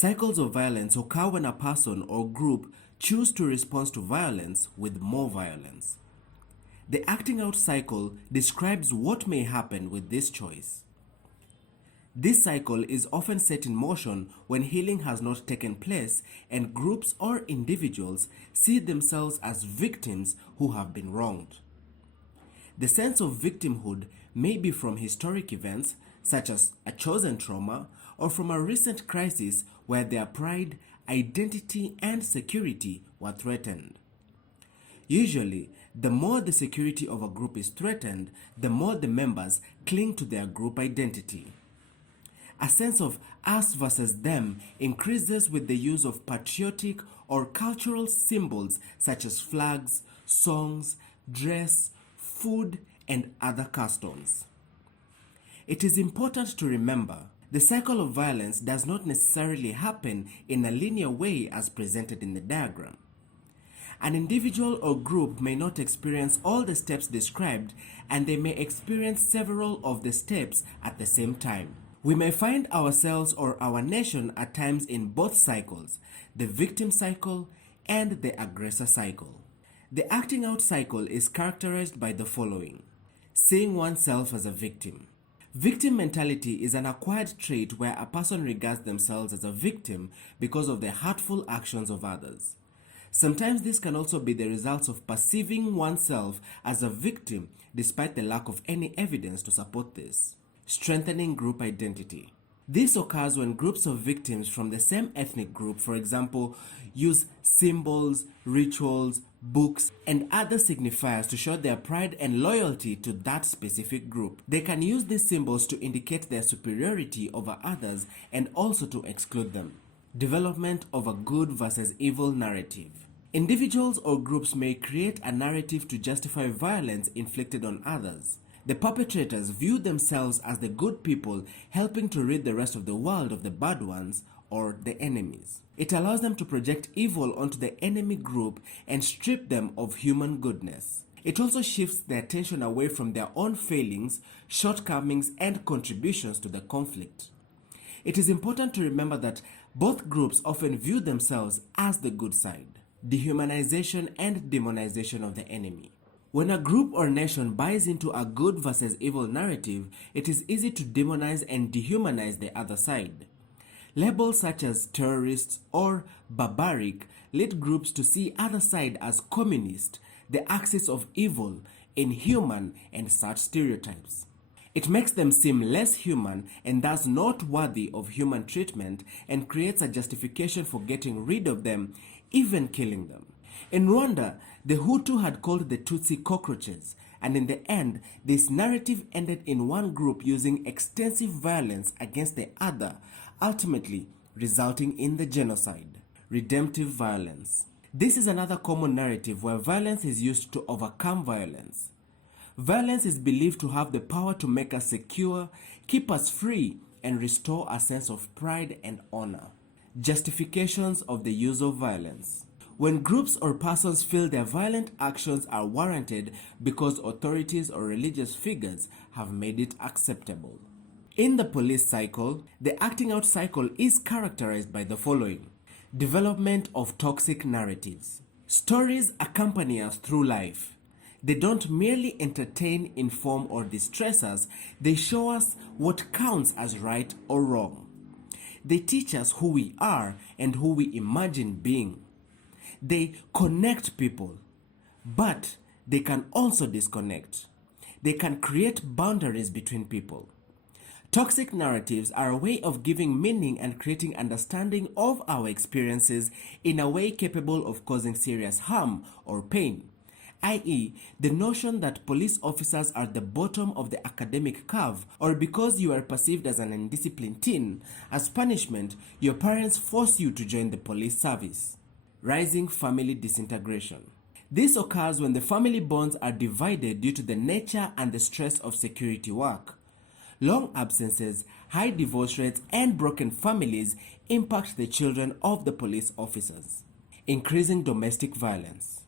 Cycles of violence occur when a person or group choose to respond to violence with more violence. The acting out cycle describes what may happen with this choice. This cycle is often set in motion when healing has not taken place and groups or individuals see themselves as victims who have been wronged. The sense of victimhood may be from historic events such as a chosen trauma or from a recent crisis where their pride, identity, and security were threatened. Usually, the more the security of a group is threatened, the more the members cling to their group identity. A sense of us versus them increases with the use of patriotic or cultural symbols such as flags, songs, dress, food, and other customs. It is important to remember the cycle of violence does not necessarily happen in a linear way as presented in the diagram. An individual or group may not experience all the steps described, and they may experience several of the steps at the same time. We may find ourselves or our nation at times in both cycles, the victim cycle and the aggressor cycle. The acting out cycle is characterized by the following: seeing oneself as a victim. Victim mentality is an acquired trait where a person regards themselves as a victim because of the hurtful actions of others. Sometimes this can also be the result of perceiving oneself as a victim despite the lack of any evidence to support this. Strengthening group identity. This occurs when groups of victims from the same ethnic group, for example, use symbols, rituals, books, and other signifiers to show their pride and loyalty to that specific group. They can use these symbols to indicate their superiority over others and also to exclude them. Development of a good versus evil narrative. Individuals or groups may create a narrative to justify violence inflicted on others. The perpetrators view themselves as the good people helping to rid the rest of the world of the bad ones or the enemies. It allows them to project evil onto the enemy group and strip them of human goodness. It also shifts the attention away from their own failings, shortcomings, and contributions to the conflict. It is important to remember that both groups often view themselves as the good side. Dehumanization and demonization of the enemy. When a group or nation buys into a good versus evil narrative, it is easy to demonize and dehumanize the other side. Labels such as terrorists or barbaric lead groups to see other side as communist, the axis of evil, inhuman, and such stereotypes. It makes them seem less human and thus not worthy of human treatment and creates a justification for getting rid of them, even killing them. In Rwanda, the Hutu had called the Tutsi cockroaches, and in the end, this narrative ended in one group using extensive violence against the other, ultimately resulting in the genocide. Redemptive violence. This is another common narrative where violence is used to overcome violence. Violence is believed to have the power to make us secure, keep us free, and restore a sense of pride and honor. Justifications of the use of violence. When groups or persons feel their violent actions are warranted because authorities or religious figures have made it acceptable. In the police cycle, the acting out cycle is characterized by the following: development of toxic narratives. Stories accompany us through life. They don't merely entertain, inform, or distress us, they show us what counts as right or wrong. They teach us who we are and who we imagine being. They connect people, but they can also disconnect. They can create boundaries between people. Toxic narratives are a way of giving meaning and creating understanding of our experiences in a way capable of causing serious harm or pain, i.e., the notion that police officers are the bottom of the academic curve, or because you are perceived as an undisciplined teen, as punishment, your parents force you to join the police service. Rising family disintegration. This occurs when the family bonds are divided due to the nature and the stress of security work. Long absences, high divorce rates, and broken families impact the children of the police officers. Increasing domestic violence.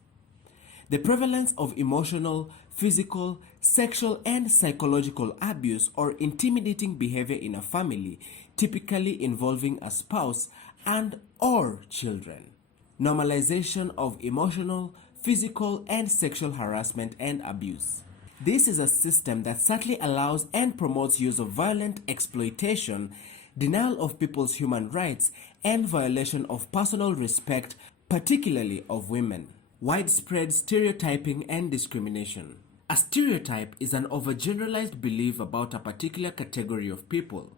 The prevalence of emotional, physical, sexual, and psychological abuse or intimidating behavior in a family, typically involving a spouse, and or children. Normalization of emotional, physical, and sexual harassment and abuse. This is a system that subtly allows and promotes use of violent exploitation, denial of people's human rights, and violation of personal respect, particularly of women. Widespread stereotyping and discrimination. A stereotype is an overgeneralized belief about a particular category of people.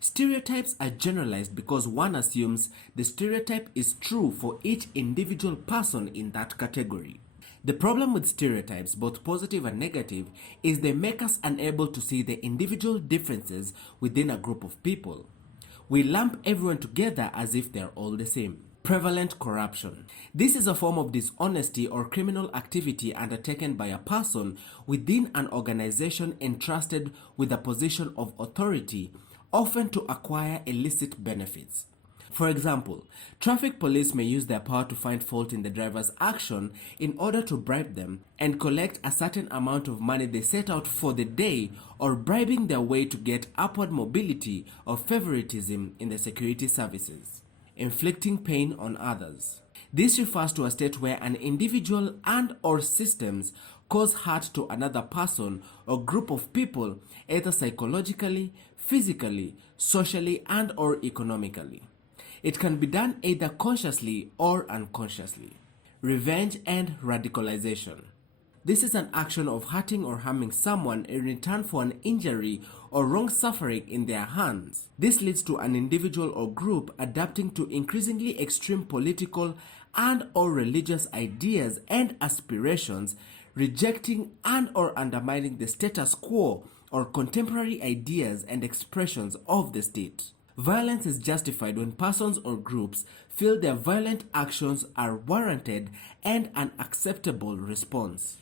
Stereotypes are generalized because one assumes the stereotype is true for each individual person in that category. The problem with stereotypes, both positive and negative, is they make us unable to see the individual differences within a group of people. We lump everyone together as if they're all the same. Prevalent corruption. This is a form of dishonesty or criminal activity undertaken by a person within an organization entrusted with a position of authority, often to acquire illicit benefits. For example, traffic police may use their power to find fault in the driver's action in order to bribe them and collect a certain amount of money they set out for the day, or bribing their way to get upward mobility or favoritism in the security services. Inflicting pain on others. This refers to a state where an individual and or systems cause hurt to another person or group of people, either psychologically, physically, socially, and or economically. It can be done either consciously or unconsciously. Revenge and radicalization. This is an action of hurting or harming someone in return for an injury or wrong suffering in their hands. This leads to an individual or group adapting to increasingly extreme political and or religious ideas and aspirations, rejecting and or undermining the status quo or contemporary ideas and expressions of the state. Violence is justified when persons or groups feel their violent actions are warranted and an acceptable response.